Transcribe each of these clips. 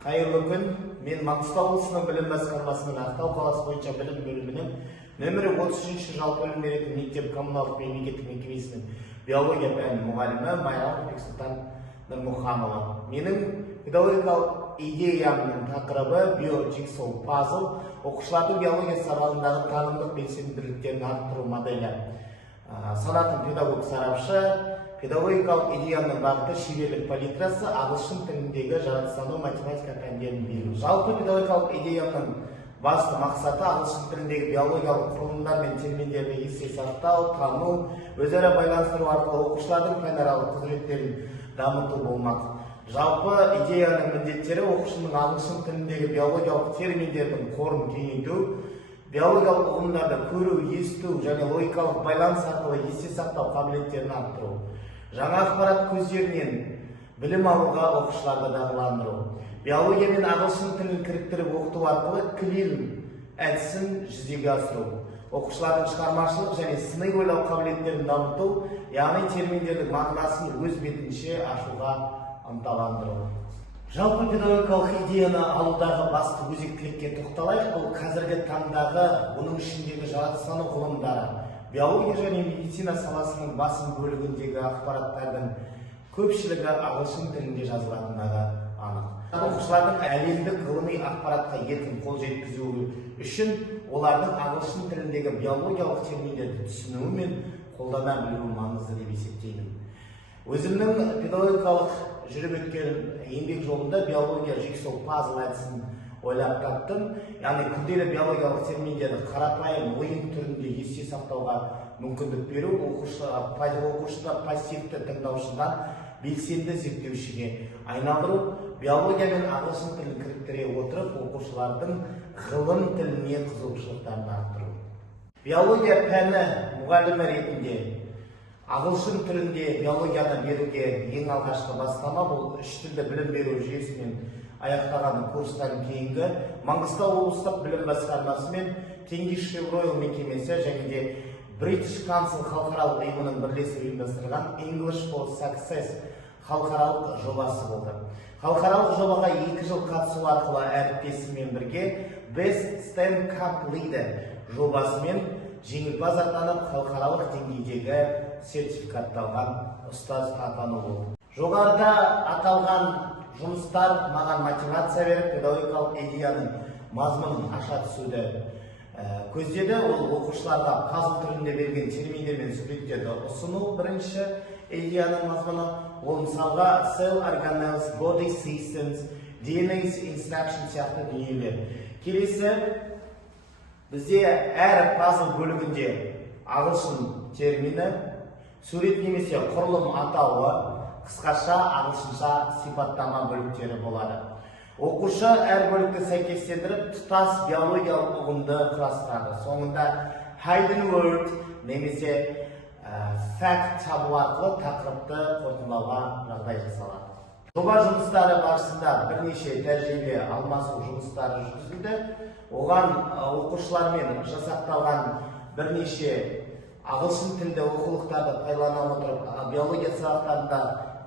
Қайырлы күн, мен Маңғыстау облысының білім басқармасының Ақтау қаласы бойынша білім бөлімінің нөмірі 33 жалпы білім беретін мектеп коммуналдық мемлекеттік мекемесінің биология пәнінің мұғалімі Майрам Бексұлтан Нұрмұханова. Менің педагогикалық идеямның тақырыбы био-джигсоу пазл, оқушылардың биология сабағындағы танымдық белсенділіктерін арттыру моделі. Санатын педагог сарапшы, педагогикалық идеямның бағыты шеберлік палитрасы, ағылшын тіліндегі жаратылыстану математика пәндерін беру. Жалпы педагогикалық идеямның басты мақсаты ағылшын тіліндегі биологиялық құрылымдар мен терминдерді есте сақтау, тану, өзара байланыстыру арқылы оқушылардың пәнаралық құзыреттерін дамыту болмақ. Жалпы идеяның міндеттері оқушының ағылшын тіліндегі биологиялық терминдердің қорын кеңейту, биологиялық ұғымдарды көру, есту және логикалық байланыс арқылы есте сақтау қабілеттерін арттыру. Жаңа ақпарат көздерінен білім алуға оқушыларды дағдыландыру. Биология мен ағылшын тілін кіріктіріп оқыту арқылы клин әдісін жүзеге асыру. Оқушылардың шығармашылық және сыни ойлау қабілеттерін дамыту, яғни терминдердің мағынасын өз бетінше ашуға ынталандыру. Жалпы педагогикалық идеяны алудағы басты өзектілікке тоқталайық. Бұл қазіргі таңдағы, оның ішіндегі жаратылыстану ғылымдары, биология және медицина саласының басым бөлігіндегі ақпараттардың көпшілігі ағылшын тілінде жазылатындығы анық. Оқушылардың әлемдік ғылыми ақпаратқа еркін қол жеткізуі үшін олардың ағылшын тіліндегі биологиялық терминдерді түсінуі мен қолдана білуі маңызды деп есептеймін. Өзімнің педагогикалық жүріп өткен еңбек жолында биология джигсоу пазл әдісін ойлап таптым. Яғни күрделі биологиялық терминдерді қарапайым ойын түрінде есте сақтауға мүмкіндік беру, оқушыны пассивті тыңдаушыдан белсенді зерттеушіге айналдыру, биология мен ағылшын тілін кіріктіре отырып, оқушылардың ғылым тіліне қызығушылықтарын арттыру. Биология пәні мұғалімі ретінде ағылшын тілінде биологияны беруге ең алғашқы бастама бұл үш тілді білім беру жүйесімен аяқтаған курстан кейінгі Маңғыстау облыстық білім басқармасы мен Royal мекемесі және де British Council халықаралық ұйымының бірлесіп ұйымдастырған English for Success халықаралық жобасы болды. Халықаралық жобаға 2 жыл қатысу арқылы әріптесімен бірге Best STEM Camp Leader жобасымен жеңімпаз атанып, халықаралық деңгейдегі сертификатталған ұстаз атану болды. Жоғарыда аталған жұмыстар маған мотивация беріп, педагогикалық идеяның мазмұнын аша түсуді көздеді. Ол оқушыларға пазл түрінде берген терминдер мен суреттерді ұсыну бірінші идеяның мазмұны. Ол мысалға cell organelles, body systems, DNA instruction сияқты дүниелер. Келесі, бізде әр пазл бөлігінде ағылшын термині, сурет немесе құрылым атауы, қысқаша ағылшынша сипаттама бөліктері болады. Оқушы әр бөлікті сәйкестендіріп, тұтас биологиялық ұғымды құрастырады. Соңында hidden word немесе fact табу арқылы тақырыпты қорытындылауға жағдай жасалады. Жоба жұмыстары барысында бірнеше тәжірибе алмасу жұмыстары жүргізілді. Оған оқушылармен жасақталған бірнеше ағылшын тілді оқулықтарды пайдалана отырып, биология сабақтарында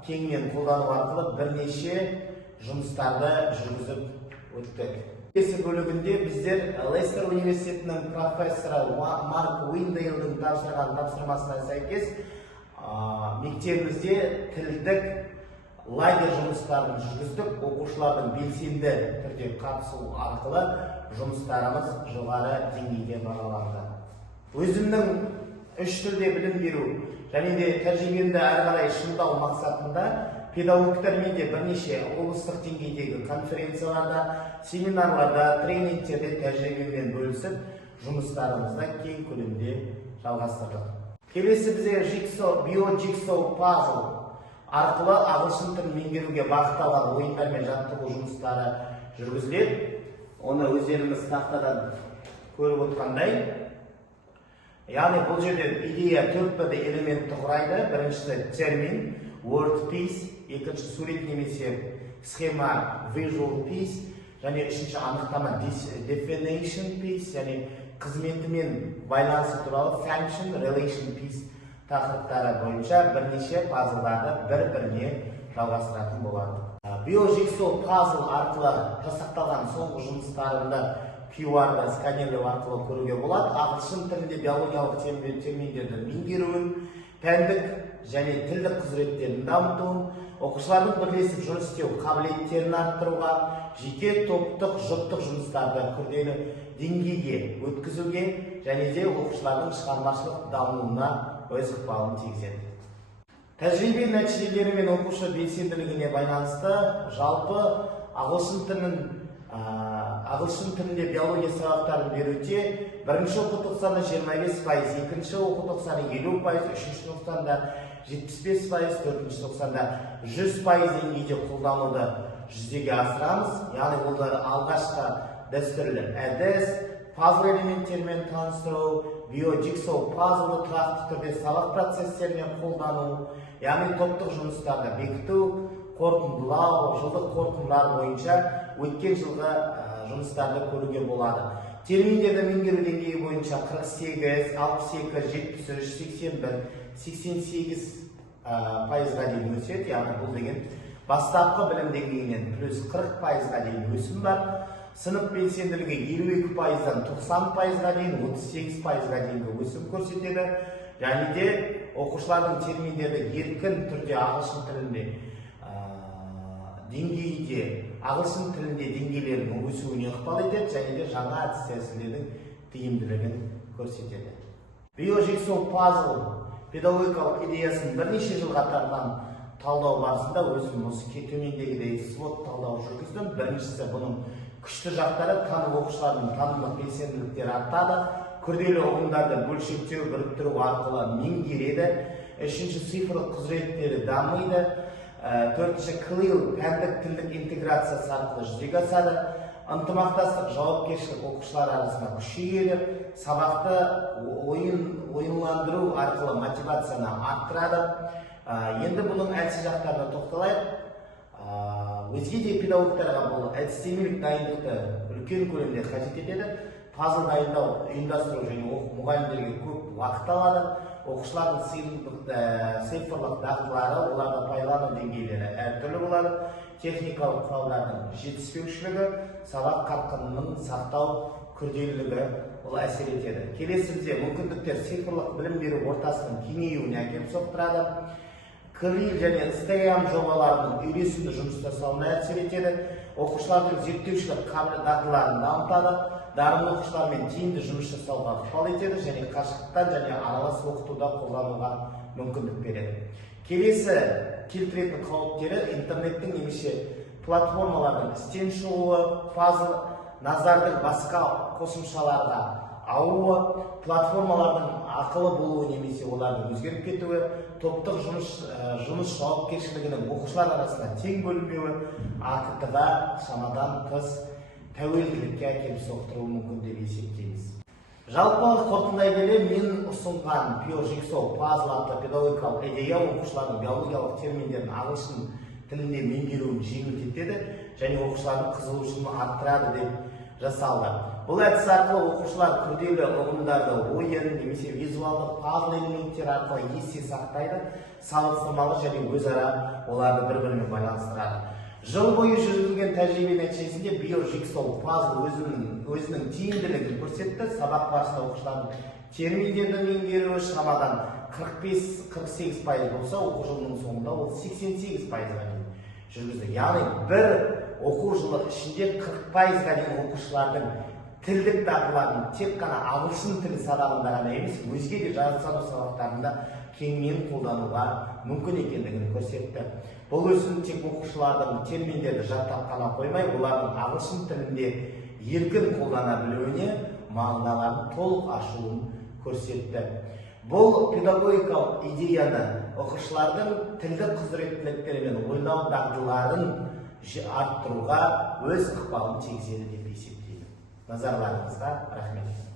кеңінен қолдану арқылы бірнеше жұмыстарды жүргізіп өттік. Келесі бөлігінде біздер Лестер университетінің профессоры Марк Уиндейлдің тапсырған тапсырмасына сәйкес мектебімізде тілдік лагерь жұмыстарын жүргіздік. Оқушылардың белсенді түрде қатысу арқылы жұмыстарымыз жоғары деңгейде бағаланды. Өзімнің үш тілде білім беру және де тәжірибемді әрі қарай шыңдау мақсатында педагогтармен де бірнеше облыстық деңгейдегі конференцияларда, семинарларда, тренингтерде тәжірибемен бөлісіп, жұмыстарымызды кең көлемде жалғастырдық. Келесі бізде био-джигсоу пазл арқылы ағылшын тілін меңгеруге бағытталған ойындар мен жаттығу жұмыстары жүргізіледі. Оны өздеріңіз тақтадан көріп отқандай. Яғни бұл жерде идея 4 бірдей элементті құрайды. Біріншісі термин, word piece, екінші сурет немесе схема visual piece, және үшінші анықтама definition piece, яғни қызметімен байланысы туралы function relation piece тақырыптары бойынша бірнеше пазлдарды бір-біріне жалғастыратын болады. Биожиксоу пазл арқылы жасақталған соңғы жұмыстарында QR-да сканерлеу арқылы көруге болады. Ағылшын тілінде биологиялық терминдерді меңгеруін, пәндік және тілдік құзыреттерін дамытуын, оқушылардың бірлесіп жұмыс істеу қабілеттерін арттыруға, жеке топтық жұптық жұмыстарды күрделі деңгейге өткізуге және де оқушылардың шығармашылық дамуына өз ықпалын тигізеді. Тәжірибе нәтижелері мен оқушы белсенділігіне байланысты жалпы ағылшын тілінде биология сабақтарын беруде бірінші оқу тоқсаны 25%, екінші оқу тоқсаны 50%, үшінші тоқсанда 75%, төртінші тоқсанда 100% деңгейде қолдануды жүзеге асырамыз. Яғни олар алғашқы дәстүрлі әдіс, пазл элементтерімен таныстыру, биожиксоу пазлды тұрақты түрде сабақ процестеріне қолдану, яғни топтық жұмыстарды бекіту, қорытындылау, жылдық қорытындылар бойынша өткен жылғы жұмыстарды көруге болады. Терминдерді меңгеру деңгейі бойынша 48, 62, 73, 81, 88%-ға дейін өседі. Яғни бұл деген бастапқы білім деңгейінен плюс 40%-ға дейін өсім бар. Сынып белсенділігі 52%-дан 90%-ға дейін, 38%-ға дейінгі өсім көрсетеді. Және де оқушылардың терминдерді еркін түрде ағылшын тілінде ағылшын тілінде деңгейлерінің өсуіне ықпал етеді және де жаңа әдіс тәсілдердің тиімділігін көрсетеді. Биожиксоу пазл педагогикалық идеясын бірнеше жыл қатарынан талдау барысында өзім осы төмендегідей свод талдау жүргіздім. Біріншісі, бұның күшті жақтары танып оқушылардың танымдық белсенділіктері артады, күрделі ұғымдарды бөлшектеу, біріктіру арқылы меңгереді. Үшінші, цифрлық құзыреттері дамиды. Төртінші, клейл пәндік тілдік интеграциясы арқылы жүзеге асады. Ынтымақтастық, жауапкершілік оқушылар арасында күшейеді. Сабақты ойынландыру арқылы мотивацияны арттырады. Енді бұның әдісі жақтарына тоқталайық. Өзге де педагогтарға бұл әдістемелік дайындықты үлкен көлемде қажет етеді. Пазл дайындау, ұйымдастыру және мұғалімдерге көп уақыт алады. Оқушылардың цифрлық дағдылары, оларды пайдалану деңгейлері әртүрлі болады. Техникалық құралдардың жетіспеушілігі, сабақ қарқынының сақтау күрделілігі ол әсер етеді. Келесіде мүмкіндіктер цифрлық білім беру ортасының кеңеюіне әкеліп соқтырады. Крил және STEM жобаларының үйлесімді жұмыс жасауына әсер етеді. Оқушылардың зерттеушілік дағдыларын дамытады. Дарынды оқушылармен тиімді жұмыс жасауға ықпал етеді және қашықтықтан және аралас оқытуда қолдануға мүмкіндік береді. Келесі келтіретін қауіптері интернеттің немесе платформалардың істен шығуы, пазл назардың басқа қосымшаларға ауы, платформалардың ақылы болуы немесе олардың өзгеріп кетуі, топтық жұмыс жауапкершілігінің оқушылар арасында тең бөлінбеуі, АКТ-да шамадан тыс тәуелділікке әкеліп соқтыруы мүмкін деп есептейміз. Жалпы қорытындай келе мен ұсынған биожиксоу пазл атты педагогикалық идея оқушылардың биологиялық терминдерін ағылшын тілінде меңгеруін жеңілдетеді және оқушылардың қызығушылығын арттырады деп жасалды. Бұл әдіс арқылы оқушылар күрделі ұғымдарды ойын немесе визуалдық пазл элементтер арқылы есте сақтайды, салыстырмалы және өзара оларды бір-бірімен байланыстырады. Жыл бойы жүргізілген тәжірибе нәтижесінде биожиксоу пазл өзінің тиімділігін көрсетті. Сабақ барысында оқушылардың терминдерді меңгеруі шамадан 45-48% болса, оқу жылының соңында ол 88%-ға дейін жүргізді. Яғни бір оқу жылы ішінде 40%-ға дейін оқушылардың тілдік дағдыларын тек қана ағылшын тілі сабағында ғана емес, өзге де жаратылыстану сабақтарында кеңінен қолдануға мүмкін екендігін көрсетті. Бұл өсім тек оқушылардың терминдерді жаттап қана қоймай, олардың ағылшын тілінде еркін қолдана білуіне мағыналарын толық ашуын көрсетті. Бұл педагогикалық идеяны оқушылардың тілдік құзыреттіліктері мен ойлау дағдыларын арттыруға өз ықпалын тигізеді деп есептеймін. Назарларыңызға рахмет.